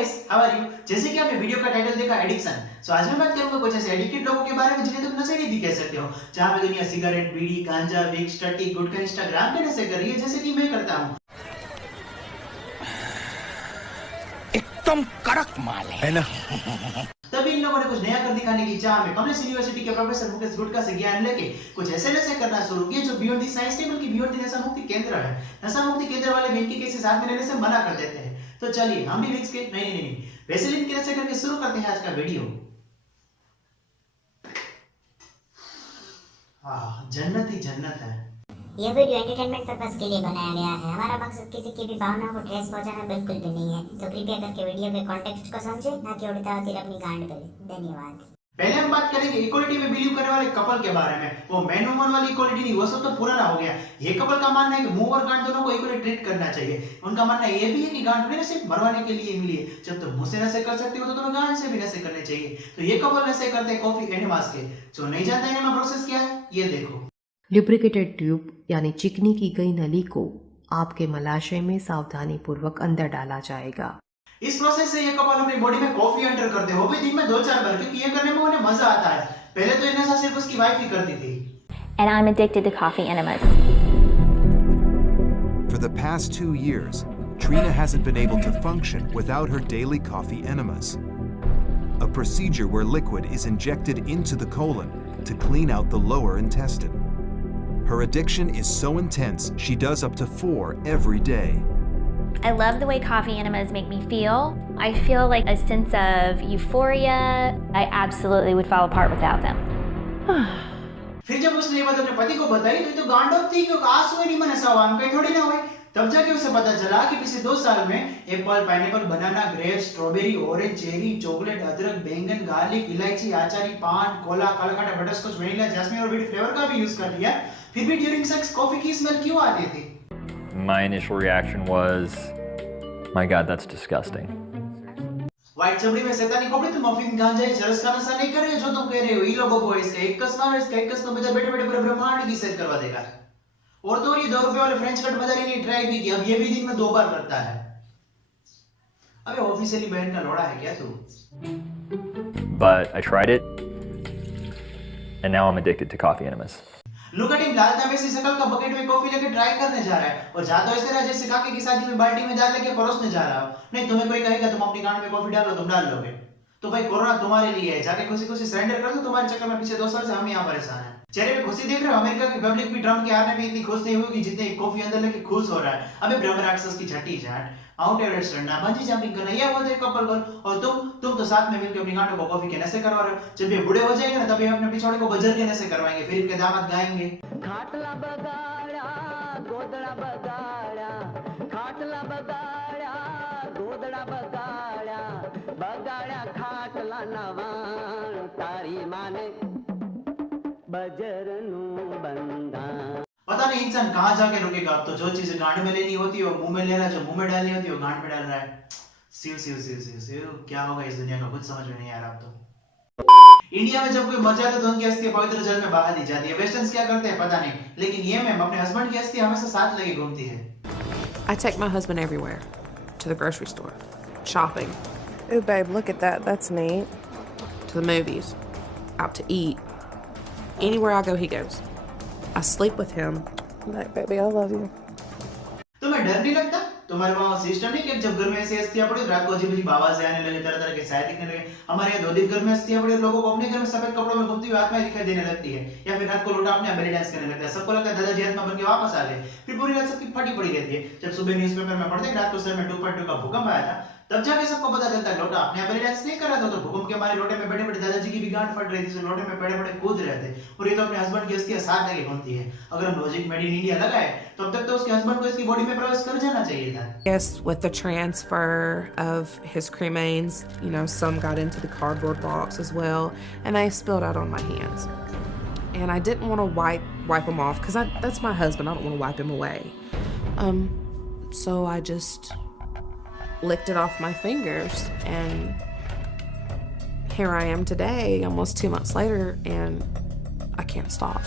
Guys, how are you? जैसे कि आपने वीडियो का टाइटल देखा एडिक्शन, सो आज मैं बात करूंगा कुछ ऐसे एडिक्टेड लोगों के बारे में जिन्हें तुम नशेड़ी भी कह सकते हो, जहां पे दुनिया सिगरेट, बीड़ी, गांजा, विक्स, टट्टी, गुटखा, इंस्टाग्राम पे नशे कर रही है, जैसे कि मैं करता हूं। एकदम कड़क माल है ना। तभी इन लोगों ने कुछ नया कर दिखाने की चाह में कॉमर्स यूनिवर्सिटी के प्रोफेसर मुकेश गुटका से ज्ञान लेके कुछ ऐसे नशे करना शुरू किए जो बियॉन्ड दी साइंस नहीं बल्कि बियॉन्ड दी नशा मुक्ति केंद्र है। नशा मुक्ति केंद्र वाले भी इनके केसेस साथ में लेने से मना कर देते हैं। तो चलिए हम भी विक्स के नहीं वैसेलिन के नशे करके शुरू करते हैं आज का वीडियो। जन्नत ही जन्नत है। यह वीडियो एंटरटेनमेंट पर्पस के लिए बनाया गया है। हमारा मकसद किसी की भी भावनाओं को ठेस पहुंचाना बिल्कुल भी नहीं है, तो कृपया करके वीडियो के कॉन्टेक्स्ट को समझे, ना कि उड़ता तीर अपनी गांड पे। धन्यवाद। पहले हम बात करेंगे इक्वालिटी में बिलीव करने वाले कपल के बारे में। वो मैन वुमन वाली इक्वालिटी नहीं, वो सब तो पुराना हो गया। ये कपल का मानना है कि मुंह और गांड दोनों को इक्वली ट्रीट करना चाहिए। उनका मानना ये भी है कि गांड थोड़ी सिर्फ मरवाने के लिए मिली है। जब तुम मुंह से नशे कर सकते हो तो तुम्हें गांड से भी नशे करने चाहिए। तो ये कपल नशे करते हैं कॉफी एनिमास के। जो नहीं जानते इनमें प्रोसेस क्या है, ये देखो। लुब्रिकेटेड ट्यूब यानी चिकनी की गई नली को आपके मलाशय में सावधानी पूर्वक अंदर डाला जाएगा। इस प्रोसेस से ये कपल अपनी बॉडी में कॉफी एंटर करते हो भी दिन में 2-4 बार, क्योंकि ये करने में उन्हें मजा आता है। पहले तो ये नशा सिर्फ उसकी वाइफ ही करती थी। And I'm addicted to coffee enemas. For the past 2 years, Trina hasn't been able to function without her daily coffee enemas, a procedure where liquid is injected into the colon to clean out the lower intestine. Her addiction is so intense, she does up to 4 every day. I love the way coffee enemas make me feel. I feel like a sense of euphoria. I absolutely would fall apart without them. फिर जब उसने ये बात अपने पति को बताई तो गांडो थी कि आंसू ही नहीं मन सवा कहीं थोड़ी ना हुए। तब जाके उसे पता चला कि पिछले 2 साल में apple, pineapple, banana, grapes, strawberry, orange, cherry, chocolate, अदरक, बैंगन, गार्लिक, इलायची, achari, paan, cola, kala khatta, butterscotch, vanilla, jasmine और वीट फ्लेवर का भी यूज कर लिया। फिर भी ड्यूरिंग सेक्स कॉफी की स्मेल क्यों आती थी? My initial reaction was, my God, that's disgusting. White चमड़ी में शैतानी खोपड़ी, तुम अफीम, गांजा, चरस का नशा नहीं कर रहे हो जो तुम कह रहे हो। ये लोगों को इसका एक कस मारो, इसका एक कस तो बेटा बैठे पूरे ब्रह्मांड की सैर करवा देगा। और तो ये 2 रुपए वाले फ्रेंच कट बाजार ही नहीं ट्राई भी किया, अब ये भी दिन में 2 बार करता है। अबे ऑफिशियली बहन का लोड़ा है क्या तू? But I tried it, and now I'm addicted to coffee enemas. Look at him, लाल तांबे सी शकल का बकेट में कॉफी लेके ट्राई करने जा रहा है और जाता ऐसे रहा जैसे काके की शादी में बाल्टी में डाल लेके परोसने जा रहा हो। नहीं, तुम्हें कोई कहेगा तुम अपनी गांड में कॉफी डालो, तुम डाल लोगे। तो भाई कोरोना तुम्हारे लिए है, जाके खुशी खुशी सरेंडर कर दो। तुम्हारे चक्कर में पिछले 2 साल से हम यहाँ परेशान हैं। चेहरे पे खुशी देख रहे हो? अमेरिका की पब्लिक भी ट्रम्प के हारने पे इतनी खुश नहीं होगी जितने कॉफी अंदर लेके खुश हो रहा है। अबे ब्रह्म राक्षस की छठी झाट, माउंट एवरेस्ट चढ़ना, बंजी जंपिंग करना, ये बोलते कपल को। और तुम तो साथ में मिलकर अपनी गांडों को कॉफी के नशे करवा रहे हो। जब ये बूढ़े हो जाएंगे ना तब ये अपने पिछोड़े को बजर के नशे करवाएंगे, फिर इनके दामाद गाएंगे। खाटला बगाड़ा गोदड़ा बगाड़ा, खाटला बगाड़ा गोदड़ा बगाड़ा, बगाड़ा खाटला नवाण, तारी माने बजरनु बंदा। पता नहीं इंसान कहां जाके रुकेगा। अब तो जो चीज गांड में लेनी होती है वो मुंह में ले रहा है, जो मुंह में डालनी होती है वो गांड में डाल रहा है। सिव सिव सिव सिव सिव, क्या होगा इस दुनिया का कुछ समझ में नहीं आ रहा। अब तो इंडिया में जब कोई मर जाता है तो उनकी अस्थि पवित्र जल में बहा दी जाती है। वेस्टर्न्स क्या करते हैं पता नहीं, लेकिन ये मैम अपने हस्बैंड की अस्थि हमेशा साथ लेके घूमती है। I take my husband everywhere, to the grocery store, shopping. Ooh, babe, look at that. That's neat. To the movies, out to eat. Anywhere I go, he goes. I sleep with him. I'm like, baby, I love you. तुम्हें डर नहीं लगता? तुम्हारे वहाँ system नहीं कि जब घर में ऐसी अस्थियां पड़ी रात को अजीब अजीब आवाजें आने लगे, तरह तरह के साए दिखने लगे। हमारे यहाँ 2 दिन घर में अस्थियां पड़ी, लोगों को अपने घर में सफेद कपड़ों में घूमती हुई आत्माएं दिखाई देने लगती है। या फिर रात को लौटा अपने बेली डांस करने लगता है। सबको लगता है दादाजी आत्मा बन के वापस आ गए। फिर पूरी रात सबकी फटी पड़ी रहती है। जब सुबह न्यूज़पेपर में पढ़ते रात को शहर में 2.2 का भूकंप आया था, तब जाके सबको पता चलता है लोटा अपने बेली डांस नहीं कर रहा था, तो भूकंप के हमारे लोटे में बड़े बड़े दादाजी की भी गांड फट रही थी, जो लोटे में बड़े बड़े कूद रहे थे। और ये तो अपने हस्बैंड की अस्थियां साथ लेके घूमती है। अगर हम लॉजिक मेड इन इंडिया लगाए तो अब तक तो उसके हस्बैंड को इसकी बॉडी में प्रवेश कर जाना चाहिए था। Yes, with the transfer of his cremains, you know, some got into the cardboard box as well, and they spilled out on my hands. And I didn't want to wipe them off because that's my husband. I don't want to wipe him away. So I just licked it off my fingers, and here I am today, almost 2 months later, and I can't stop.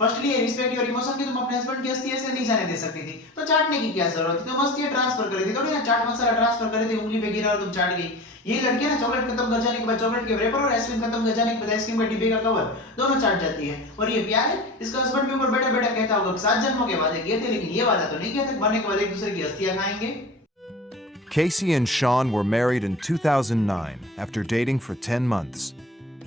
Firstly ये respect your emotion कि तुम अपने husband की हस्ती ऐसे नहीं जाने दे सकती थी, तो चाटने की क्या जरूरत थी? तुम हस्ती ट्रांसफर कर रही थी, थोड़ी ना चाट मसाला ट्रांसफर कर रही थी, उंगली पे गिरा और तुम चाट गई। ये लड़की ना चॉकलेट खत्म कर जाने के बाद चॉकलेट के रेपर और आइसक्रीम खत्म कर जाने के बाद आइसक्रीम के डिब्बे का कवर दोनों चाट जाती है। और ये प्यार है? इसका हस्बैंड भी ऊपर बैठा बैठा कहता होगा 7 जन्मों के वादे किए थे, लेकिन ये वादा तो नहीं किया था मरने के बाद एक दूसरे की हस्तियां खाएंगे। Casey and Sean were married in 2009 after dating for 10 months.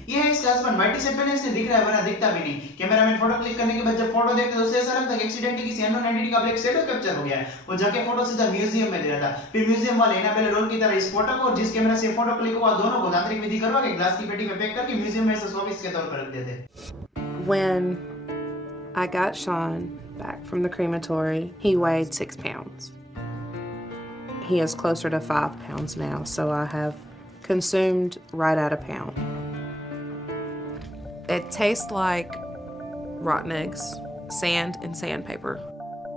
ये है इसका हस्बैंड, वाइटी सेट पहले इसने दिख रहा है वरना दिखता भी नहीं। कैमरामैन फोटो क्लिक करने के बाद जब फोटो देखते तो उसे ऐसा लगता है कि एक्सीडेंटली किसी अननोन एंटिटी का ब्लैक शैडो कैप्चर हो गया है। वो जाके फोटो सीधा म्यूजियम में दे रहा था, फिर म्यूजियम वाले एनाबेल रोल की तरह इस फोटो को जिस कैमरा से फोटो क्लिक हुआ दोनों को तांत्रिक विधि करवा के ग्लास की पेटी में पैक करके म्यूजियम में ऐसे शोपीस के तौर पर रख देते। When I got Sean back from the crematory, he weighed 6 pounds. He is closer to 5 pounds now, so I have consumed right at a pound. It tastes like rotten eggs, sand, and sandpaper,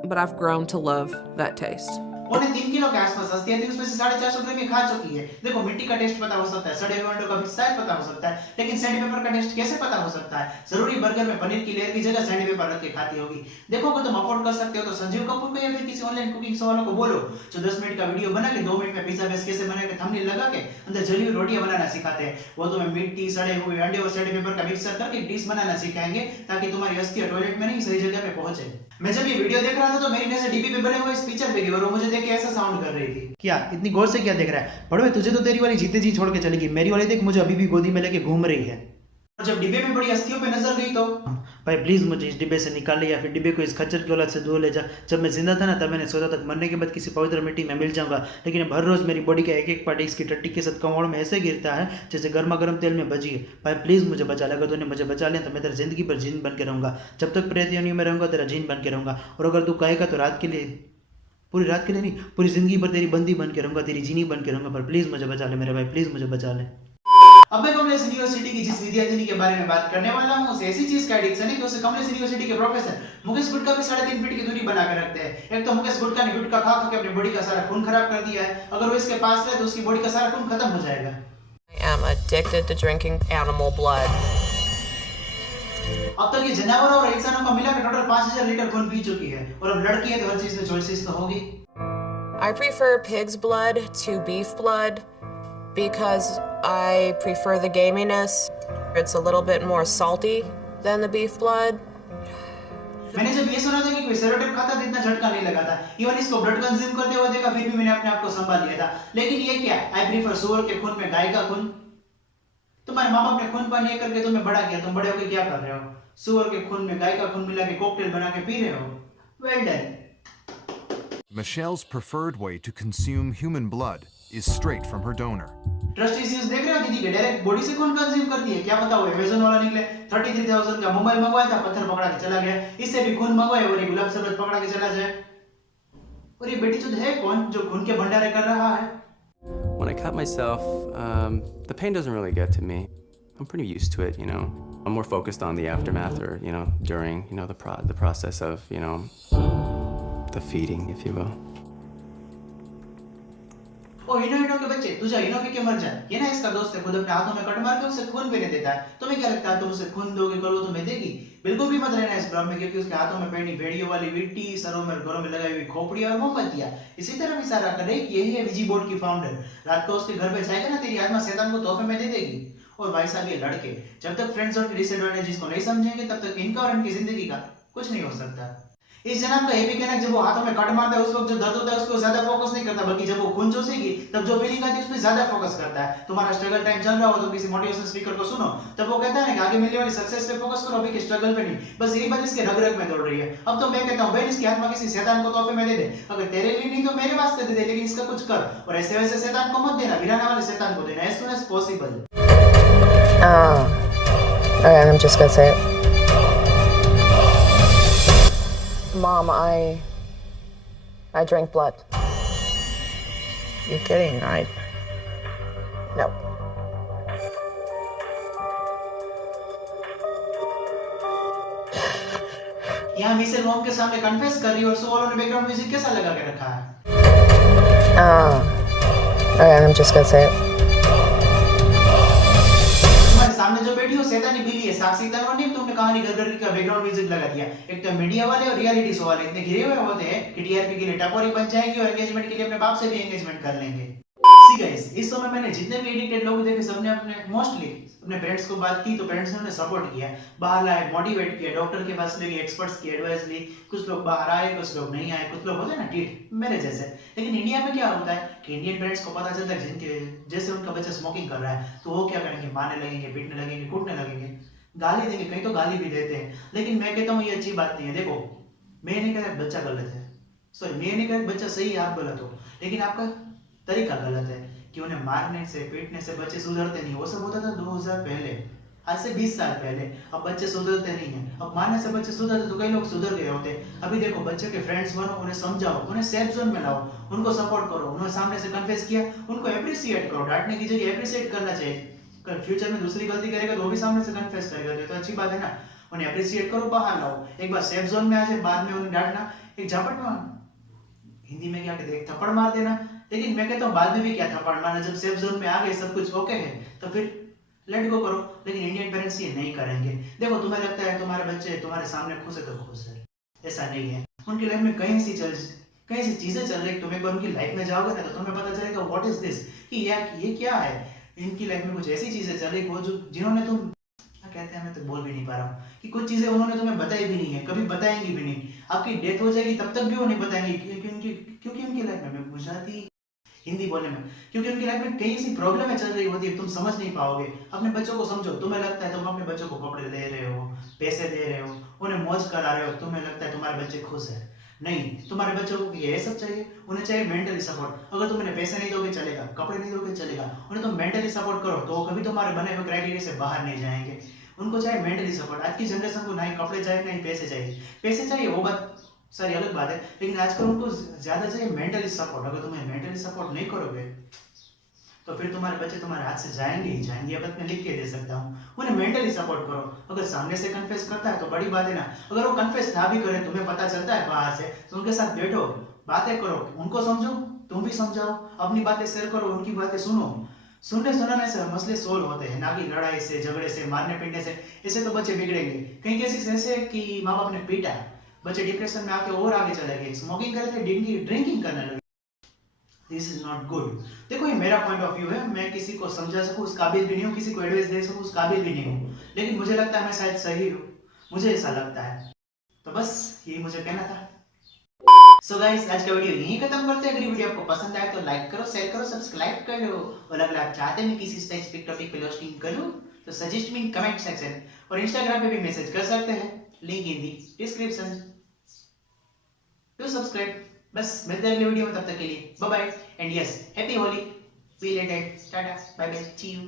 but I've grown to love that taste. उन्हें 3 kilo के आसपास हस्ती थी, उसमें से 450 ग्राम ये खा चुकी है। देखो मिट्टी का टेस्ट पता हो सकता है, सड़े हुए अंडों का भी शायद पता हो सकता है, लेकिन सैंडपेपर का टेस्ट कैसे पता हो सकता है? जरूरी बर्गर में पनीर की लेयर की जगह सैंडपेपर रख के खाती होगी। देखो अगर तुम अफोर्ड कर सकते हो तो संजीव कपूर को या फिर किसी ऑनलाइन कुकिंग शो वालों को बोलो जो 10 मिनट का वीडियो बना के 2 मिनट में पिज्जा बेस कैसे बना के थंबनेल लगा के अंदर जली हुई रोटियां बनाना सिखाते हैं। वो तुम्हें मिट्टी, सड़े हुए अंडे और सैंडपेपर का मिक्सर करके डिश बनाना सिखाएंगे ताकि तुम्हारी हस्ती टॉयलेट में नहीं सही जगह पे पहुंचे। मैं जब ये वीडियो देख रहा था तो मेरी नजर डीपी पे बने हुए इस पिक्चर पे गई और वो मुझे देख के ऐसा साउंड कर रही थी। क्या इतनी गौर से क्या देख रहा है? बड़वे तुझे तो तेरी वाली जीते जी छोड़ के चली गई, मेरी वाली देख मुझे अभी भी गोदी में लेके घूम रही है। और जब डिब्बे में बड़ी हस्तियों पे नजर गई तो भाई प्लीज मुझे इस डिब्बे से निकाल ले या फिर डिब्बे को इस खच्चर की औलाद से दूर ले जा। जब मैं जिंदा था ना तब मैंने सोचा था मरने के बाद किसी पवित्र मिट्टी में मिल जाऊंगा, लेकिन अब हर रोज मेरी बॉडी का एक एक पार्ट इसकी टट्टी के साथ कमोड़ में ऐसे गिरता है जैसे गर्मा गर्म तेल में भजी है। भाई प्लीज मुझे बचा ले, अगर तूने मुझे बचा लिया तो मैं तेरी जिंदगी पर जीन बन के रहूंगा। जब तक प्रेत योनि में रहूंगा तेरा जीन बन के रहूंगा, और अगर तू कहेगा तो रात के लिए, पूरी रात के लिए नहीं, पूरी जिंदगी पर तेरी बंदी बन के रहूंगा, तेरी जीनी बन के रहूंगा। पर प्लीज मुझे बचा ले मेरे भाई, प्लीज मुझे बचा ले। अब मैं कमलेश यूनिवर्सिटी की जिस विद्यार्थिनी के बारे में बात करने वाला हूँ उसे ऐसी चीज का एडिक्शन है कि उसे कमलेश यूनिवर्सिटी के प्रोफेसर मुकेश गुटका भी 3.5 फीट की दूरी बना कर रखते हैं। एक तो मुकेश गुटका ने गुटका खा के अपनी बॉडी का सारा खून खराब कर दिया है, अगर वो इसके पास रहे तो उसकी बॉडी का सारा खून खत्म हो जाएगा। I am addicted to drinking animal blood. अब तक ये जानवरों और इंसानों का मिलाकर टोटल 5000 लीटर खून पी चुकी है, और अब लड़की है तो हर चीज में चॉइसेस तो होगी। I prefer pig's blood to beef blood because I prefer the gaminess. It's a little bit more salty than the beef blood. मैंने जब ये सुना था कि कोई सेरोटेप खाता था इतना झटका नहीं लगा था, इवन इसको ब्लड कंज्यूम करते हुए देखा फिर भी मैंने अपने आप को संभाल लिया था। लेकिन ये क्या, आई प्रीफर सुअर के खून में गाय का खून। तुम्हारे माँ बाप ने खून पान ये करके तुम्हें बड़ा किया, तुम बड़े होकर क्या कर रहे हो? सुअर के खून में गाय का खून मिला के कॉकटेल बना के पी रहे हो। Well done. Michelle's preferred way to consume human blood is straight from her donor. Trust issues देख रहे हो दीदी के डायरेक्ट बॉडी से खून कंज्यूम करती है। क्या पता वो अमेज़न वाला निकले। 33,000 का मोबाइल मंगवाया था, पत्थर पकड़ा के चला गया। इससे भी खून मंगवाए और ये गुलाब शरबत पकड़ा के चला जाए। और ये बेटी चुद है कौन जो खून के भंडारे कर रहा है? When I cut myself, the pain doesn't really get to me. I'm pretty used to it, you know. I'm more focused on the aftermath, or you know, during, you know, the process of, you know, the feeding, if you will. ओ इनो के बच्चे, तुझे इनो P के मर जा। ये ना इसका दोस्त है, खुद अपने हाथों में कट मार के उसे खून पीने देता है। तुम्हें क्या लगता है तुम उसे खून दोगे कल वो तुम्हें देगी? बिल्कुल भी मत रहना इस भ्रम में, क्योंकि उसके हाथों में पहनी भेड़ियों वाली मिट्टी, सरों में घरों में लगाई हुई खोपड़ी और मोमबत्तियां इसी तरह इशारा कर रही कि यही है विजी बोर्ड की फाउंडर। रात को उसके घर पे जाएगा ना तेरी आत्मा शैतान को तोहफे में दे देगी। और भाई साहब ये लड़के जब तक फ्रेंड्स और डिसएडवांटेजेस को नहीं समझेंगे तब तक इनका और इनकी जिंदगी का कुछ नहीं हो सकता। इस जन्म का ये भी कहना जब वो हाथों में कट मारता है उस वक्त जो दर्द होता है उसको ज्यादा फोकस नहीं करता, बल्कि जब वो खून चूसेगी तब जो फीलिंग आती है उसमें ज्यादा फोकस करता है। तुम्हारा स्ट्रगल टाइम चल रहा हो तो किसी मोटिवेशनल स्पीकर को सुनो, तब वो कहता है कि आगे मिलने वाली सक्सेस पे फोकस करो, अभी के स्ट्रगल पे नहीं। बस यही बात इसके रग रग में दौड़ रही है। अब तो मैं कहता हूँ बहन इसकी आत्मा किसी शैतान को तोहफे में दे दे, अगर तेरे लिए नहीं तो मेरे वास्ते दे दे, लेकिन इसका कुछ कर। और ऐसे वैसे शैतान को मत देना, गिराने वाले शैतान को देना, as soon as possible. Okay, I'm just gonna say it. Mom, I drink blood. You're kidding, right? No. यहाँ मिसेल मॉम के सामने कन्फेस कर रही है और सो वालों ने बैकग्राउंड म्यूजिक कैसा लगा के रखा है? Okay, I'm just gonna say it. तुम्हारे सामने जो बैठी हो शैतानी बिल्ली है, साक्षी तनवर नहीं, तुमने कहानी घर घर का बैकग्राउंड म्यूजिक लगा दिया। एक तो मीडिया वाले और रियलिटी शो वाले इतने घिरे हुए होते हैं कि टीआरपी के लिए टपोरी बन जाएंगे और एंगेजमेंट के लिए अपने बाप से भी एंगेजमेंट कर लेंगे। सी गाइस, इस समय मैंने जितने भी एडिक्टेड लोग देखे सबने अपने मोस्टली अपने पेरेंट्स को बात की, तो पेरेंट्स ने उन्हें सपोर्ट किया, बाहर लाए, मोटिवेट किया, डॉक्टर के पास ले गए, एक्सपर्ट्स की एडवाइस ली, कुछ लोग बाहर आए, कुछ लोग नहीं आए, कुछ लोग होते हैं ना टीट मेरे जैसे। लेकिन इंडिया में क्या होता है कि इंडियन पेरेंट्स को पता चलता है जिनके जैसे उनका बच्चा स्मोकिंग कर रहा है तो वो क्या करेंगे, मारने लगेंगे, पीटने लगेंगे, कूटने लगेंगे, गाली देंगे, कहीं तो गाली भी देते हैं। लेकिन मैं कहता हूँ ये अच्छी बात नहीं है। देखो, मैं नहीं कहता बच्चा गलत है, सॉरी मैं नहीं कहता बच्चा सही है आप गलत हो, लेकिन आपका तरीका गलत है कि उन्हें मारने से पीटने से बच्चे सुधरते नहीं। वो सब होता था 2000 पहले, आज से 20 साल पहले। अब बच्चे सुधरते नहीं है। अब मारने से बच्चे सुधरते तो कई लोग सुधर गए होते। अभी देखो, बच्चे के फ्रेंड्स बनो, उन्हें समझाओ, उन्हें सेफ जोन में लाओ, उनको सपोर्ट करो, उन्हें सामने से कन्फेस किया, उनको एप्रिशिएट करो, डांटने की जगह एप्रिशिएट करना चाहिए। कल फ्यूचर में दूसरी गलती करेगा तो वो भी सामने से कन्फेस करेगा, तो अच्छी बात है ना। उन्हें एप्रिशिएट करो, बाहर लाओ, एक बार सेफ जोन में आ जाए, बाद में उन्हें डांटना, एक झापट में, हिंदी में क्या कहते हैं, एक थप्पड़ मार देना। लेकिन मैं कहता हूँ बाद में भी क्या थप्पड़ मारना, जब सेफ जोन में आ गए, सब कुछ ओके है, तो फिर लेट गो करो। लेकिन इंडियन पेरेंट्स ये नहीं करेंगे। देखो, तुम्हें लगता है तुम्हारे बच्चे तुम्हारे सामने खुश है तो खुश है, ऐसा नहीं है। उनकी लाइफ में कई सी चीजें चल रही, तुम एक बार उनकी लाइफ में जाओगे ना तो तुम्हें पता चलेगा व्हाट इज दिस, कि ये क्या है। इनकी लाइफ में कुछ ऐसी चीजें चल रही वो जो जिन्होंने तुम कहते हैं, मैं तो बोल भी नहीं पा रहा हूँ, कि कुछ चीजें उन्होंने तुम्हें बताई भी नहीं है, कभी बताएंगी भी नहीं। आपकी डेथ हो जाएगी तब तक भी वो नहीं बताएंगी, क्योंकि उनकी लाइफ में गुजराती हिंदी बोलने में, क्योंकि उनकी लाइफ में कई सी प्रॉब्लमें चल रही होती है, तुम समझ नहीं पाओगे। अपने बच्चों को समझो। तुम्हें लगता है तुम अपने बच्चों को कपड़े दे रहे हो, पैसे दे रहे हो, उन्हें मौज करा रहे हो, तुम्हें लगता है तुम्हारे बच्चे खुश है। नहीं, तुम्हारे बच्चों को ये सब चाहिए, उन्हें चाहिए मेंटली सपोर्ट। अगर तुम उन्हें पैसे नहीं दोगे चलेगा, कपड़े नहीं दोगे चलेगा, उन्हें तुम मेंटली सपोर्ट करो तो कभी तुम्हारे बने हुए क्राइटेरिया से बाहर नहीं जाएंगे। उनको चाहिए मेंटली सपोर्ट। आज की जनरेशन को ना ही कपड़े चाहिए ना ही पैसे चाहिए। पैसे चाहिए वो बात सारी अलग बात है, लेकिन आजकल उनको ज्यादा चाहिए मेंटली सपोर्ट। अगर तुम्हें मेंटली सपोर्ट नहीं करोगे तो फिर तुम्हारे बच्चे तुम्हारे हाथ से जाएंगे ही जाएंगे। अब मैं लिख के दे सकता हूँ, उन्हें मेंटली सपोर्ट करो। अगर सामने से कन्फेस करता है तो बड़ी बात है ना, अगर वो कन्फेस ना भी करे, तुम्हें पता चलता है बाहर से, तो उनके साथ बैठो, बातें करो, उनको समझो, तुम भी समझाओ, अपनी बातें शेयर करो, उनकी बातें सुनो। सुनने सुनाने से मसले सोल्व होते हैं, ना कि लड़ाई से, झगड़े से, मारने पीटने से। इससे तो बच्चे बिगड़ेंगे। कई केसेस ऐसे कि माँ बाप ने पीटा, बच्चे डिप्रेशन में आके और आगे चले गए, स्मोकिंग करे थे, ड्रिंकिंग करने लगे। This is not good. देखो, ये मेरा पॉइंट ऑफ व्यू है, मैं किसी को समझा सकूं उस काबिल भी नहीं हूँ, किसी को एडवाइस दे सकूं उस काबिल भी नहीं हूँ, लेकिन मुझे लगता है मैं शायद सही हूँ, मुझे ऐसा लगता है। तो बस यही मुझे कहना था। सो गाइस, आज का वीडियो यहीं खत्म करते हैं। अगर वीडियो आपको पसंद आए तो लाइक करो, शेयर करो, सब्सक्राइब करो, और अगर आप चाहते हैं किसी स्पेसिफिक टॉपिक पे रोस्टिंग करूं तो suggest me in comment section, और इंस्टाग्राम पे भी मैसेज कर सकते हैं, link in the description. To subscribe. बस मिलते हैं अगले वीडियो में, तब तक के लिए bye bye and yes, happy Holi, belated, tata, bye bye, see you.